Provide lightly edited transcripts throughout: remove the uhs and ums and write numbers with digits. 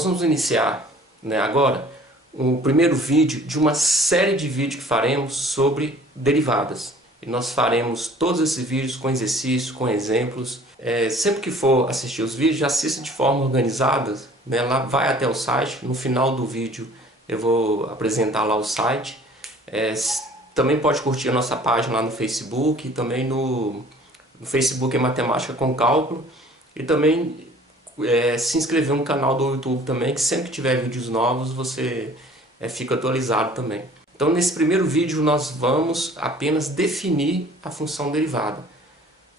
nós vamos iniciar, né, agora o primeiro vídeo de uma série de vídeos que faremos sobre derivadas. E nós faremos todos esses vídeos com exercícios, com exemplos. Sempre que for assistir os vídeos, já assista de forma organizada, né? Lá vai até o site, no final do vídeo eu vou apresentar lá o site. Também pode curtir a nossa página lá no Facebook, e também no Facebook é Matemática com Cálculo, e também se inscrever no canal do YouTube também, que sempre que tiver vídeos novos você fica atualizado também. Então nesse primeiro vídeo nós vamos apenas definir a função derivada,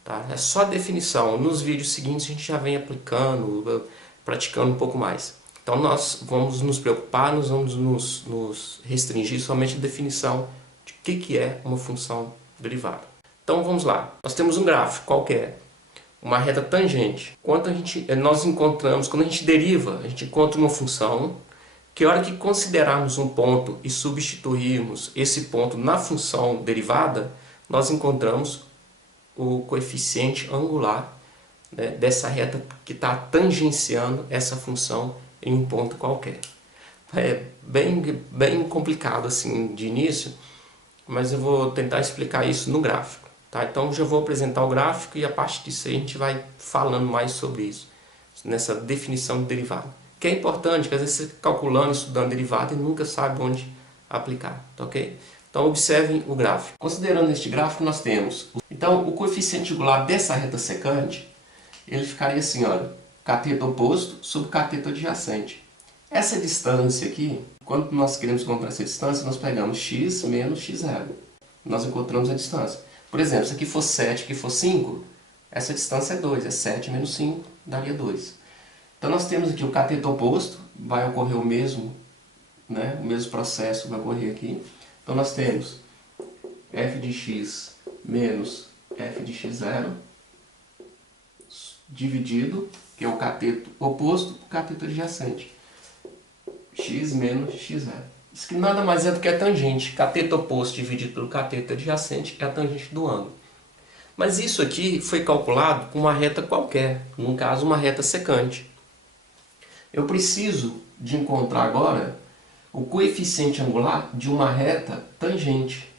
tá? É só definição. Nos vídeos seguintes a gente já vem aplicando, praticando um pouco mais. Então nós vamos nos preocupar, nós vamos nos restringir somente à definição de o que é uma função derivada. Então vamos lá. Nós temos um gráfico qualquer, uma reta tangente. Quando a gente deriva, a gente encontra uma função que, a hora que considerarmos um ponto e substituirmos esse ponto na função derivada, nós encontramos o coeficiente angular, né, dessa reta que está tangenciando essa função em um ponto qualquer. É bem complicado assim de início, mas eu vou tentar explicar isso no gráfico. Tá? Então já vou apresentar o gráfico e a partir disso aí a gente vai falando mais sobre isso, nessa definição de derivada. Que é importante, que às vezes você fica calculando, estudando derivada e nunca sabe onde aplicar, tá ok? Então observem o gráfico. Considerando este gráfico nós temos, então o coeficiente angular dessa reta secante, ele ficaria assim, olha, cateto oposto sobre cateto adjacente. Essa distância aqui, quando nós queremos encontrar essa distância, nós pegamos x menos x0. Nós encontramos a distância. Por exemplo, se aqui for 7, aqui for 5, essa distância é 2, é 7 menos 5, daria 2. Então nós temos aqui o cateto oposto, vai ocorrer o mesmo, né, o mesmo processo vai ocorrer aqui. Então nós temos f de x menos f de x0, dividido, que é o cateto oposto, o cateto adjacente, x menos x0. Isso que nada mais é do que a tangente. Cateto oposto dividido pelo cateto adjacente é a tangente do ângulo. Mas isso aqui foi calculado com uma reta qualquer, no caso uma reta secante. Eu preciso de encontrar agora o coeficiente angular de uma reta tangente.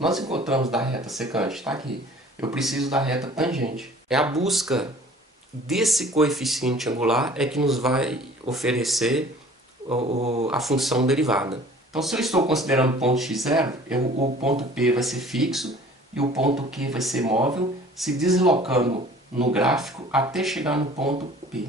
Nós encontramos da reta secante, está aqui. Eu preciso da reta tangente. É a busca desse coeficiente angular é que nos vai oferecer a função derivada. Então se eu estou considerando o ponto x0, o ponto P vai ser fixo e o ponto Q vai ser móvel, se deslocando no gráfico até chegar no ponto P.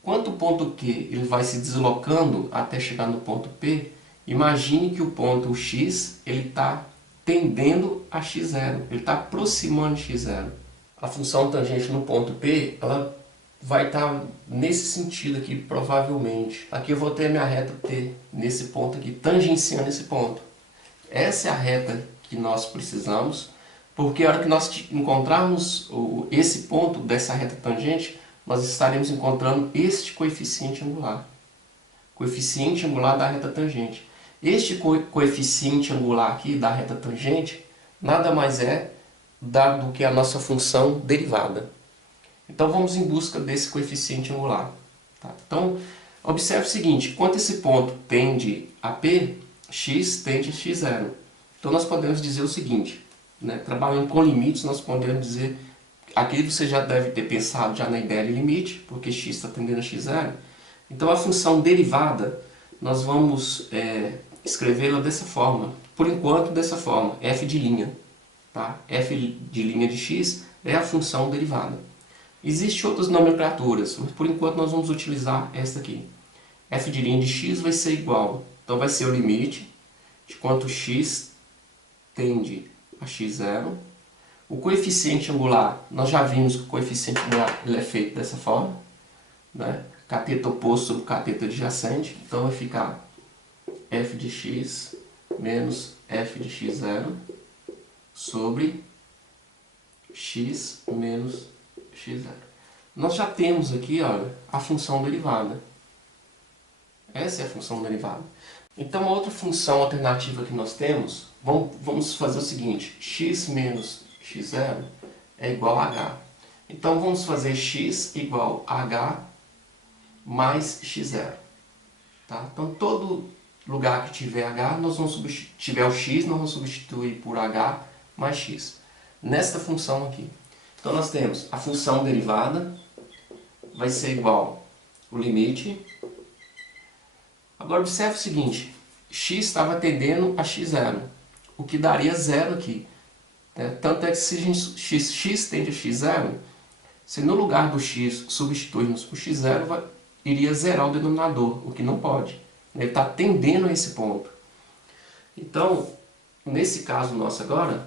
Quanto o ponto Q ele vai se deslocando até chegar no ponto P, imagine que o ponto X está tendendo a x0, ele está aproximando de x0. A função tangente no ponto P ela vai estar nesse sentido aqui, provavelmente. Aqui eu vou ter a minha reta T, nesse ponto aqui, tangenciando esse ponto. Essa é a reta que nós precisamos, porque a hora que nós encontrarmos esse ponto dessa reta tangente, nós estaremos encontrando este coeficiente angular. Coeficiente angular da reta tangente. Este coeficiente angular aqui da reta tangente nada mais é do que a nossa função derivada. Então vamos em busca desse coeficiente angular. Tá? Então observe o seguinte, quando esse ponto tende a P, x tende a x0. Então nós podemos dizer o seguinte, né? Trabalhando com limites, nós podemos dizer, aqui você já deve ter pensado já na ideia de limite, porque x está tendendo a x0. Então a função derivada, nós vamos escrevê-la dessa forma, por enquanto dessa forma, f de linha. Tá? F de linha de x é a função derivada. Existem outras nomenclaturas, mas por enquanto nós vamos utilizar esta aqui. F de linha de x vai ser igual, então vai ser o limite de quanto x tende a x0. O coeficiente angular, nós já vimos que o coeficiente angular ele é feito dessa forma, né? Cateto oposto sobre cateto adjacente, então vai ficar f de x menos f de x0 sobre x menos x0. Nós já temos aqui, olha, a função derivada. Essa é a função derivada. Então a outra função alternativa que nós temos, vamos fazer o seguinte, x menos x0 é igual a h. Então vamos fazer x igual a h mais x0. Tá? Então, todo lugar que tiver h, tiver o x, nós vamos substituir por h mais x. Nesta função aqui. Então, nós temos a função derivada, vai ser igual o limite. Agora, observe o seguinte, x estava tendendo a x0, o que daria 0 aqui. Tanto é que se a gente, x tende a x0, se no lugar do x substituirmos por x0, iria zerar o denominador, o que não pode. Ele está tendendo a esse ponto. Então, nesse caso nosso agora,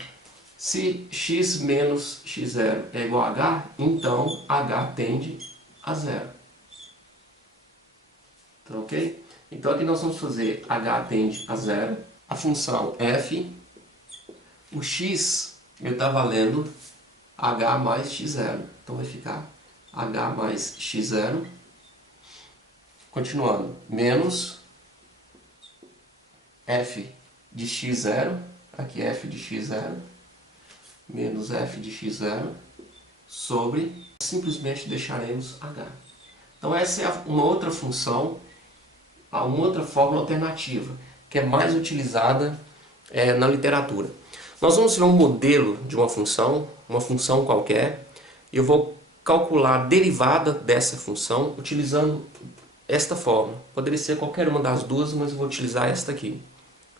se x menos x0 é igual a h, então h tende a 0. Tá ok? Então aqui nós vamos fazer h tende a 0, a função f, o x está valendo h mais x0. Então vai ficar h mais x0, continuando, menos f de x0, aqui f de x0, menos f de x0, sobre, simplesmente deixaremos h. Então essa é uma outra função, uma outra fórmula alternativa, que é mais utilizada na literatura. Nós vamos ver um modelo de uma função qualquer, e eu vou calcular a derivada dessa função utilizando esta fórmula. Poderia ser qualquer uma das duas, mas eu vou utilizar esta aqui.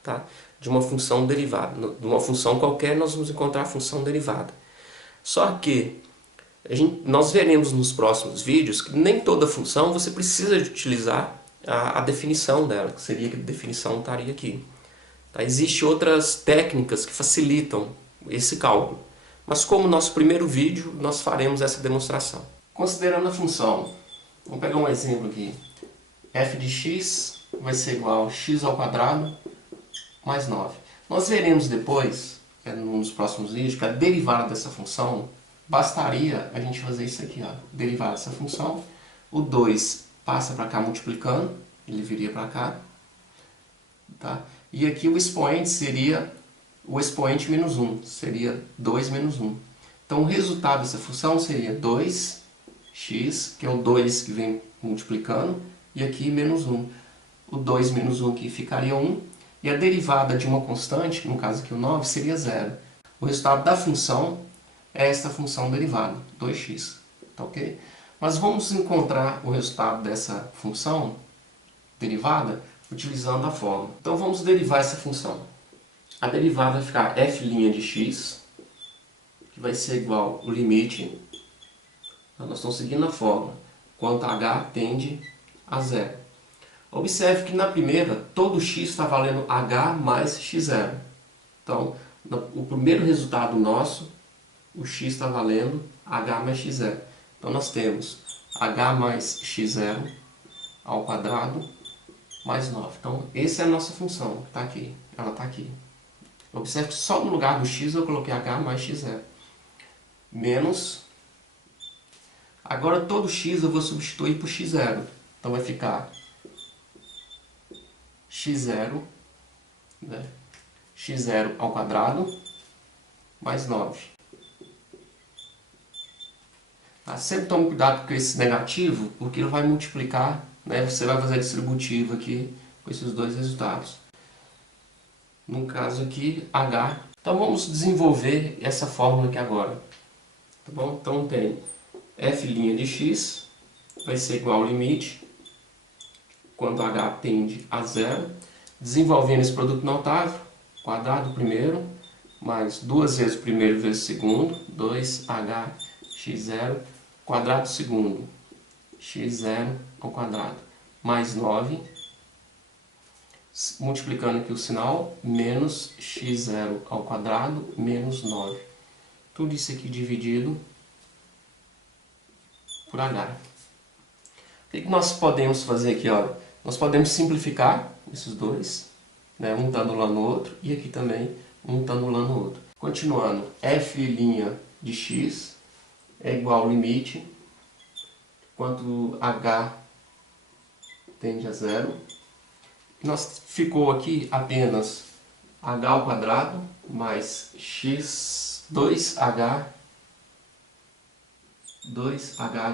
Tá? De uma função derivada. De uma função qualquer, nós vamos encontrar a função derivada. Só que nós veremos nos próximos vídeos que nem toda função você precisa de utilizar a definição dela, que seria que a definição estaria aqui. Tá? Existem outras técnicas que facilitam esse cálculo. Mas como nosso primeiro vídeo, nós faremos essa demonstração. Considerando a função, vamos pegar um exemplo aqui. F de x vai ser igual a x ao quadrado mais 9. Nós veremos depois, nos próximos vídeos, que a derivada dessa função, bastaria a gente fazer isso aqui, ó, derivada dessa função. O 2 passa para cá multiplicando, ele viria para cá. Tá? E aqui o expoente seria o expoente menos 1, seria 2 menos 1. Então o resultado dessa função seria 2x, que é o 2 que vem multiplicando, e aqui menos 1. O 2 menos 1 aqui ficaria 1. E a derivada de uma constante, no caso aqui o 9, seria 0. O resultado da função é esta função derivada, 2x. Tá ok? Mas vamos encontrar o resultado dessa função derivada utilizando a fórmula. Então vamos derivar essa função. A derivada vai ficar f' de x, que vai ser igual ao limite. Então, nós estamos seguindo a fórmula. Quanto h tende a 0. Observe que na primeira, todo x está valendo h mais x0. Então, o primeiro resultado nosso, o x está valendo h mais x0. Então, nós temos h mais x0 ao quadrado mais 9. Então, essa é a nossa função, que está aqui. Ela está aqui. Observe que só no lugar do x eu coloquei h mais x0. Menos. Agora, todo x eu vou substituir por x0. Então, vai ficar x0, né? x0 ao quadrado mais 9. Tá? Sempre tome cuidado com esse negativo, porque ele vai multiplicar, né? Você vai fazer a distributiva aqui com esses dois resultados. No caso aqui, h. Então vamos desenvolver essa fórmula aqui agora. Tá bom? Então tem f' de x vai ser igual ao limite quando h tende a 0, desenvolvendo esse produto notável, quadrado do primeiro, mais 2 vezes o primeiro vezes o segundo, 2hx0, quadrado do segundo, x0 ao quadrado, mais 9, multiplicando aqui o sinal, menos x0 ao quadrado, menos 9. Tudo isso aqui dividido por h. O que nós podemos fazer aqui? Ó? Nós podemos simplificar esses dois, né? Um está anulando o outro, e aqui também um está anulando o outro. Continuando, f' de x é igual ao limite, quanto h tende a 0. Ficou aqui apenas h ao quadrado mais x 2h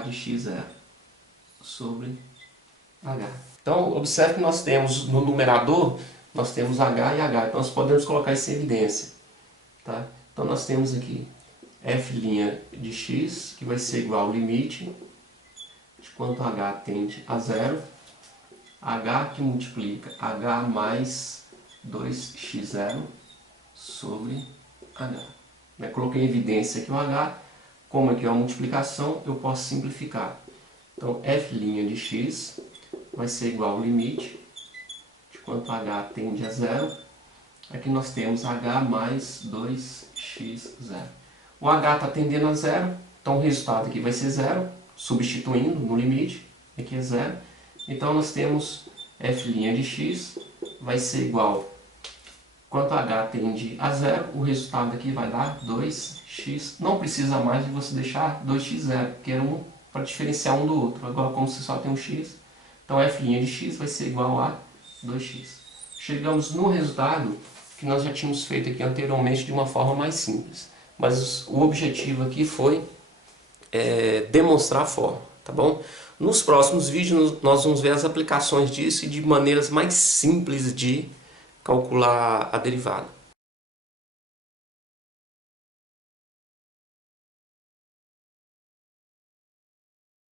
de x0 sobre H. Então, observe que nós temos no numerador, nós temos H e H. Então, nós podemos colocar isso em evidência. Tá? Então, nós temos aqui f' de x, que vai ser igual ao limite de quanto H tende a zero, H que multiplica H mais 2x0 sobre H. Eu coloquei em evidência aqui o H, como aqui é uma multiplicação, eu posso simplificar. Então, f' de x vai ser igual ao limite de quanto H tende a zero. Aqui nós temos H mais 2x0. O H está tendendo a zero, então o resultado aqui vai ser zero, substituindo no limite, aqui é zero. Então nós temos f' de x vai ser igual, quanto H tende a zero, o resultado aqui vai dar 2x. Não precisa mais de você deixar 2x0, porque era um para diferenciar um do outro. Agora, como você só tem um x, então f' de x vai ser igual a 2x. Chegamos no resultado que nós já tínhamos feito aqui anteriormente de uma forma mais simples. Mas o objetivo aqui foi demonstrar a forma, tá bom? Nos próximos vídeos nós vamos ver as aplicações disso e de maneiras mais simples de calcular a derivada.